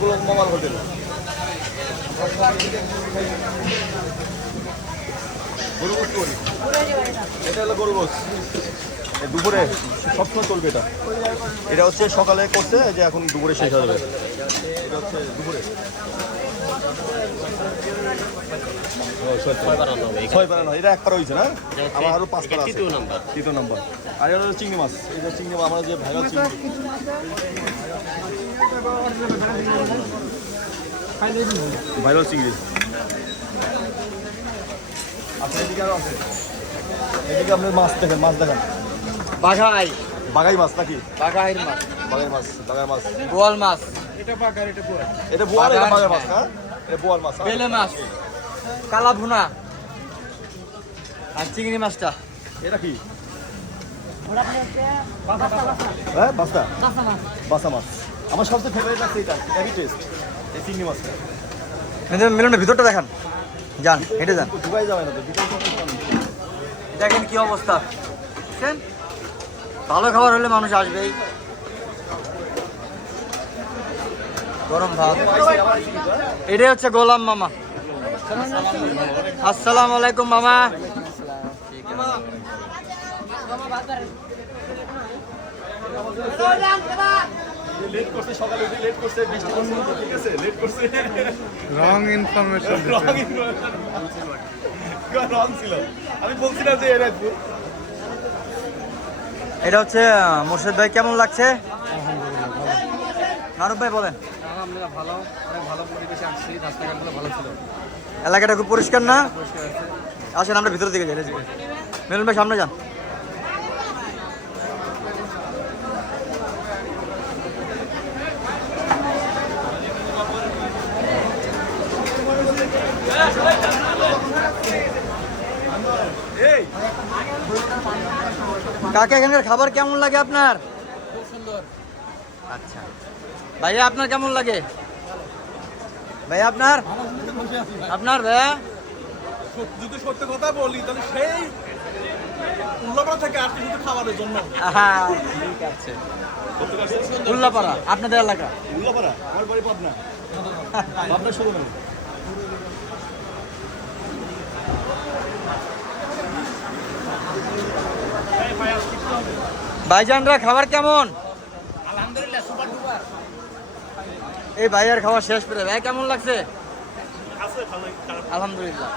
গোলাম মামার হোটেল। গরু গোস করি, এটা হলো গরু গোস। দুপুরে সবসময় চলবে এটা। এটা হচ্ছে সকালে করছে, যে এখন দুপুরে শেষ হয়ে যাবে। এটা হচ্ছে দুপুরে 6 এটা এক পারা হয়েছে না, আমার আরো 5 পারা আছে, তৃতীয় নাম্বার। আর এটা হচ্ছে চিংড়ি মাছ, এই যে চিংড়ি মাছ, আমার যে ভাইরাল চিংড়ি, ভাইরাল চিংড়ি। আচ্ছা, এদিকে আরো আছে, এদিকে আপনার মাছ দেখেন, মাছ দেখেন, বাঘাই বাগাই মাছ নাকি? বাঘাইয়ের মাছ, বাগাই মাছ, বাগাই মাছ, বোয়াল মাছ, এটা বাগার, এটা বোয়াল, এটা বোয়াল, এটা বাগাই মাছ, হ্যাঁ এটা বোয়াল মাছ, বেলে মাছ, কালা ভুনা আর চিংড়ি মাছটা। এটা কি? হ্যাঁ বাসা, বাসা মাছ। আমার সবচেয়ে ফেভারিট লাগছে এটা, হেভি টেস্ট এই চিংড়ি মাছটা। মিলনের ভিতরটা দেখান, যান হেঁটে যান, ঢুকাই যাবে না তো ভিতরে। দেখেন কি অবস্থা। বুঝছেন, ভালো খাবার হলে মানুষ আসবেই। গরম ভাত, এটাই হচ্ছে গোলাম মামা। আসসালামু আলাইকুম মামা। লেট করছে, সকালে উঠে লেট করছে, বৃষ্টি করছে, ঠিক আছে, লেট করছে। রং ইনফরমেশন রং ছিল, আমি বলছি না যে এরা। এটা হচ্ছে মোর্শেদ ভাই, কেমন লাগছে? নারুব ভাই বলেন। আলহামদুলিল্লাহ ভালো, অনেক ভালো পরিবেশে আসছি, রাস্তাঘাটগুলো ভালো ছিল, এলাকাটা খুব পরিষ্কার না? পরিষ্কার আছে। আসেন আমরা ভিতরের দিকে যাই। মিলন ভাই সামনে যান। কাকা, এখানকার খাবার কেমন লাগে আপনার? খুব সুন্দর। আচ্ছা ভাইয়া, আপনার কেমন লাগে? ভাইয়া আপনার, আপনার ভাইয়া? যদি সত্য কথা বলি তাহলে সেই উল্লাপাড়া থেকে আসছে শুধু খাবারের জন্য। ঠিক আছে, উল্লাপাড়া আপনাদের এলাকা? উল্লাপাড়া আমার বাড়ি পাবনা, পাবনা শুরু না। ভাইজানরা খাবার কেমন? আলহামদুলিল্লাহ সুপার ডুপার। এই ভাইয়ার খাবার শেষ করে, ভাই কেমন লাগছে? আলহামদুলিল্লাহ।